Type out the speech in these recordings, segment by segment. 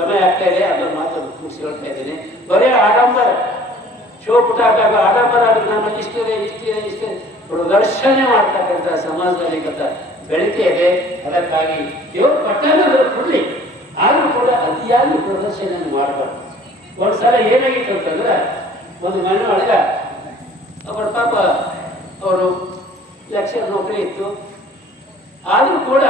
ಸಮಯ ಆಗ್ತಾ ಇದೆ, ಅದನ್ನು ಮಾತು ಮುಗಿಸಿ ಹೇಳ್ತಾ ಇದ್ದೇನೆ. ಬರೀ ಆಡಂಬರ ಶೋ ಪುಟ ಆಡಂಬರ ನಮ್ಮಲ್ಲಿ ಇಷ್ಟೇ ಪ್ರದರ್ಶನ ಮಾಡ್ತಕ್ಕಂಥ ಸಮಾಜದಲ್ಲಿ ಇವತ್ತ ಬೆಳೀತಾ ಇದೆ. ಅದಕ್ಕಾಗಿ ದೇವರು ಪಟ್ಟಣಗಳು ಕೊಡ್ಲಿ, ಆದರೂ ಕೂಡ ಅತಿಯಾಗಿ ಪ್ರದರ್ಶನ ಮಾಡಬಾರ್ದು. ಒಂದ್ಸಲ ಏನಾಗಿತ್ತು ಅಂತಂದ್ರೆ, ಒಂದು ಮನೆ ಒಳಗ ಅವರ ಪಾಪ ಅವರು ಲಕ್ಷ ನೌಕರಿ ಇತ್ತು, ಆದರೂ ಕೂಡ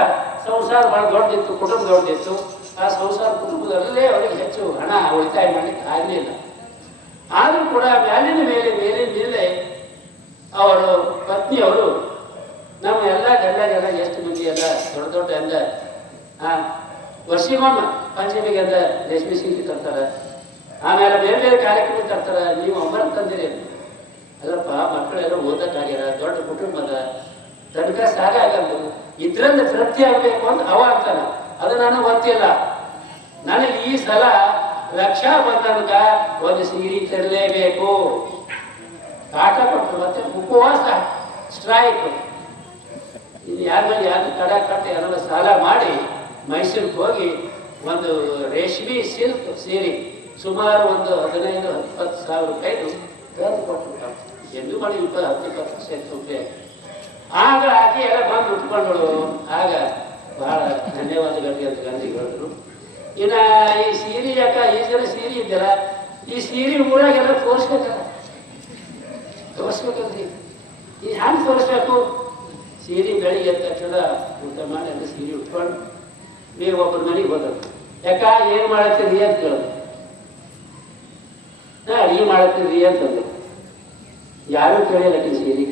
ಸಂಸಾರ ಭಾಳ ದೊಡ್ಡದಿತ್ತು, ಕುಟುಂಬ ದೊಡ್ಡದಿತ್ತು. ಆ ಸಂಸಾರ ಕುಟುಂಬದಲ್ಲೇ ಅವರಿಗೆ ಹೆಚ್ಚು ಹಣ ಉಳಿತಾಯ ಮಾಡಲಿಕ್ಕೆ ಆಗಲಿಲ್ಲ. ಆದರೂ ಕೂಡ ಮೇಲಿನ ಮೇಲೆ ಅವರು ಪತ್ನಿಯವರು ನಮ್ಮ ಎಲ್ಲ ಗಂಡಗೆಲ್ಲ ಎಷ್ಟು ಮಂದಿ ಎಲ್ಲ ದೊಡ್ಡ ಎಲ್ಲ ವರ್ಷಿಗೊಮ್ಮೆ ಪಂಚಮಿಗೆಲ್ಲ ರೇಷ್ಮೆ ಸೀರೆ ತರ್ತಾರೆ, ಆಮೇಲೆ ಬೇರೆ ಕಾರ್ಯಕ್ರಮ ತರ್ತಾರೆ. ನೀವು ಒಬ್ಬರ ತಂದಿರಿ ಅಲ್ಲಪ್ಪ, ಮಕ್ಕಳೆಲ್ಲ ಓದಕ್ಕಾಗ್ಯಾರ, ದೊಡ್ಡ ಕುಟುಂಬದ ತನಕ ಸಾಕಾಗಲ್ಲ, ಇದ್ರಿಂದ ತೃಪ್ತಿ ಆಗಬೇಕು ಅಂತ ಅವ ಅಂತಾನ. ಅದು ನನಗೆ ಗೊತ್ತಿಲ್ಲ. ನನಗೆ ಈ ಸಲ ರಕ್ಷಾ ಬಂಧನಕ ಒಂದು ಸೀರೆ ತರಲೇಬೇಕು. ಕಾಟ ಕೊಟ್ಟರು, ಮತ್ತೆ ಉಪವಾಸ ಸ್ಟ್ರೈಕ್, ಇದು ಯಾರ ಮೇಲೆ ಯಾರು ಕಡ ಕಟ್ಟ ಎಲ್ಲ ಸಾಲ ಮಾಡಿ ಮೈಸೂರಿಗೆ ಹೋಗಿ ಒಂದು ರೇಷ್ಮೆ ಸಿಲ್ಕ್ ಸೀರೆ ಸುಮಾರು ಒಂದು 15-20 ಸಾವಿರ ರೂಪಾಯಿದು ತಂದು ಕೊಟ್ಟರು. ಎಂದು ಮಾಡಿ 20-20% ರೂಪಾಯಿ. ಆಗ ಆಕೆ ಎಲ್ಲ ಬಂದು ಉಟ್ಕೊಂಡಳು. ಆಗ ಬಹಳ ಧನ್ಯವಾದಗಳಿಗೆ ಅಂತ ಗಾಂಧಿ ಹೇಳಿದ್ರು. ಇನ್ನು ಈ ಸೀರೆ ಯಾಕ ಈ ಜನ ಸೀರೆ ಇದ್ದಲ್ಲ, ಈ ಸೀರೆ ಊರಾಗೆಲ್ಲ ತೋರಿಸ್ಬೇಕಲ್ರಿ. ಈ ಹ್ಯಾಂಗೆ ತೋರಿಸ್ಬೇಕು? ಸೀರೆ ಬೆಳಿಗ್ಗೆ ಎದ್ದ ತಕ್ಷಣ ಊಟ ಮಾಡಿ ಎಲ್ಲ ಸೀರೆ ಉಟ್ಕೊಂಡು ನೀವು ಒಬ್ಬರ ಮನೆಗೆ ಹೋದ್ರು. ಯಾಕ ಏನು ಮಾಡತ್ತೀರಿ ಅಂತ ಕೇಳಿದ್ರು. ಅಡಿಗೆ ಮಾಡತ್ತೀರಿ ಅಂತಂದ್ರು. ಯಾರೂ ಕೇಳಿಲ್ಲ ಸೀರೆ.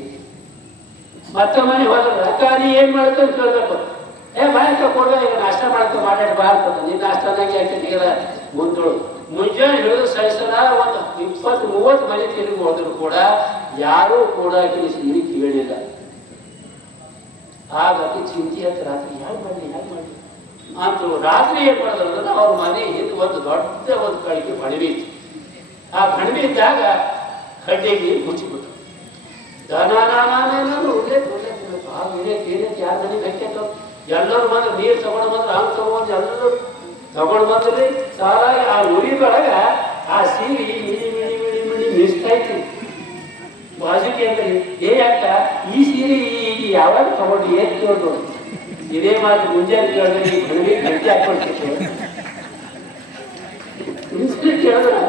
ಮತ್ತೆ ಮನೆ ಹೋದ್ರ ಅಕ್ಕ ನೀ ಏನ್ ಮಾಡ್ತ ಅಂತ ಕೇಳ್ಬೇಕು. ಬಾಯಕ್ಕ ಕೊಡುವ, ಈಗ ನಾಷ್ಟ ಮಾಡ್ಕೊ ಮಾತಾಡಿ ಬಾ ಅಂತಂದ. ನೀನ್ ನಾಷ್ಟನಾಗಿ ಯಾಕೆಲ್ಲ ಮುಂದಳು ಮುಂಜಾನೆ ಹಿಡಿದು ಸಹಿಸಲ ಒಂದು 20-30 ಮನೆ ತಿರುಗಿ ಹೋದ್ರು ಕೂಡ ಯಾರೂ ಕೂಡ ಆಕೆ ಸೀರೆ ಕೇಳಿಲ್ಲ. ಆಗ ಆಕೆ ಚಿಂತೆ ಅಂತ ರಾತ್ರಿ ಯಾರು ಮಾಡಲಿ ಅಂತ ರಾತ್ರಿ ಏನ್ ಮಾಡೋದಂದ್ರೆ ಅವ್ರ ಮನೆ ಹಿಂದೆ ಒಂದು ದೊಡ್ಡ ಒಂದು ಕಳಿಕೆ ಬಣವಿ ಇತ್ತು. ಆ ಬಣವಿ ಇದ್ದಾಗ ಕಡ್ಡಿಗೆ ಮುಚ್ಚಿಬಿಟ್ರು. ಏನೈತಿ ಯಾರು ಮನೆಗೆ ಹಾಕ್ಯಂತ ಎಲ್ಲರೂ ಬಂದ್ರೆ ನೀರು ತಗೊಂಡು ಬಂದ್ರೆ ಹಂಗೆ ತಗೊಂಡು ಎಲ್ಲರೂ ತಗೊಂಡು ಬಂದ್ರಿ. ಸಾಲಾಗಿ ಆ ಉರಿದೊಳಗ ಆ ಸೀರೆ ಮಿಣಿ ಮಿಸ್ತಾಯ್ತು. ಬಾಜುಕಿ ಅಂದ್ರೆ ಅಕ್ಕ ಈ ಸೀರೆ ಯಾವಾಗ ತಗೊಂಡು ಏನ್ ಕೇಳ್ದು? ಇದೇ ಮಾತು ಮುಂಜಾನೆ ಕೇಳಿದ್ರೆ ಗಂಟೆ ಹಾಕೊಳ್ತಿತ್ತು. ಕೇಳಿದ್ರೆ